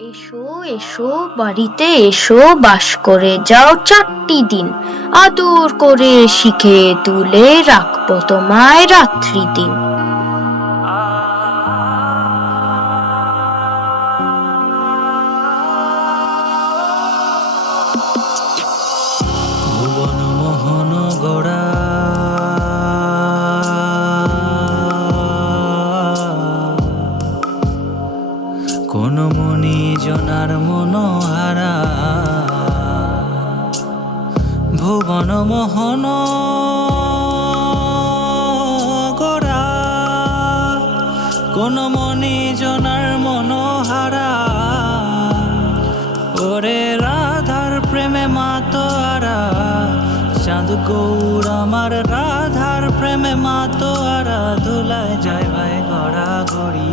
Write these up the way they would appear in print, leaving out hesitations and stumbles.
এসো এসো বাড়িতে এসো, বাস করে যাও 4টি দিন। আদর করে শিখে তুলে রাখবো তোমায় রাত্রি দিন। ভুবন মোহন গড়া কোন মনি জনার মনোহারা, ভুবন মোহন গড়া কোন মনি জনার মনোহারা। ওরে রাধার প্রেমে মাতোয়ারা, চাঁদ গৌর আমার রাধার প্রেমে মাতোয়ারা। ধুলায় যায় ভাই গড়া গড়ি,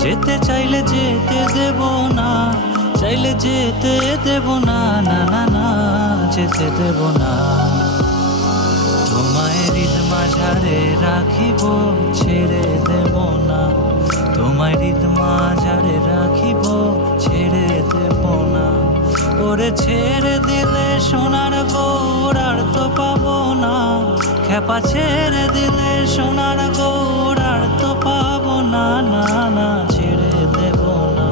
যেতে চাইলে যেতে দেব না, চাইলে যেতে দেব না, না না না যেতে দেব না। তোমায় হৃদ মাঝারে রাখিব, ছেড়ে দেব না। তোমায় হৃদ মাঝারে রাখিব, ছেড়ে দেব না। ওরে ছেড়ে দিলে সোনার গৌর আর তো পাবো না, খেপা ছেড়ে দিলে সোনার গৌর আর তো পাবো না, না না ছেড়ে দেব না।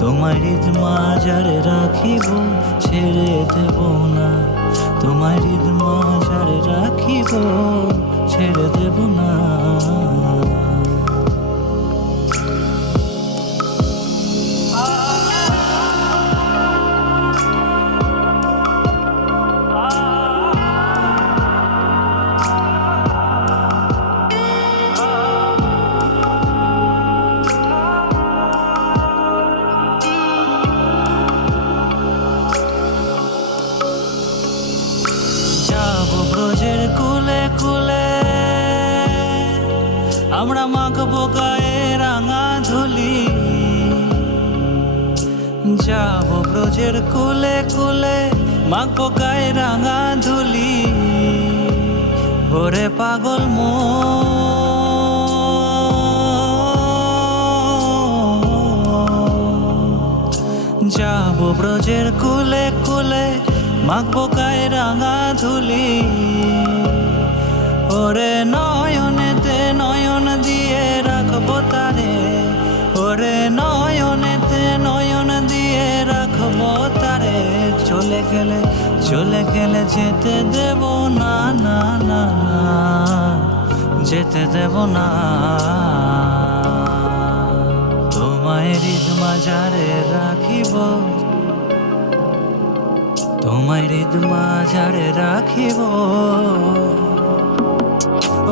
তোমায় হৃদ মাঝারে রাখিব, ছেড়ে দেব না। তোমায় হৃদ মাঝারে রাখিব, ছেড়ে দেব না। যাবো ব্রজের কুলে কুলে, আমরা মাখবো গায়ে রাঙা ধুলি। যাবো ব্রজের কুলে কুলে, মাখবো গায়ে রাঙা ধুলি। ওরে পাগল যাবো ব্রজের কুলে কুলে, মাখবো গায়ে রাঙা ধুলি। ওরে নয়নেতে নয়ন দিয়ে রাখবো তারে, ওরে নয়নেতে নয়ন দিয়ে রাখবো তারে। চলে গেলে যেতে দেব না, না না না যেতে দেব না। তোমায় হৃদ মাঝারে রাখিব, তোমায় হৃদ মাঝারে রাখিব।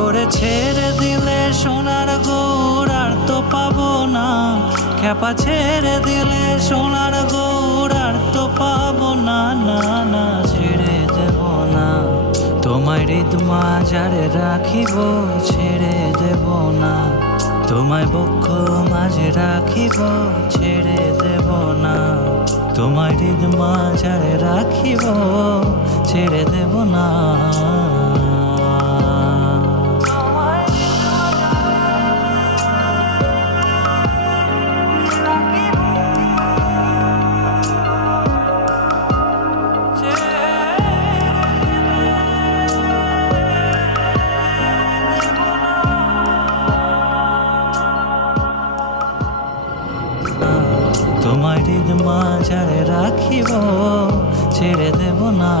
ওরে ছেড়ে দিলে সোনার গৌর আর তো পাবো না, খেপা ছেড়ে দিলে সোনার গৌর আর তো পাবো না, না না ছেড়ে দেব না। তোমায় হৃদ মাঝারে রাখিব, ছেড়ে দেব না। তোমায় বক্ষ মাঝে রাখিব, ছেড়ে দেব না। তোমায় হৃদ মাঝারে রাখিব, ছেড়ে দেব না। তোমায় হৃদ মাঝারে রাখিব, ছেড়ে দেব না।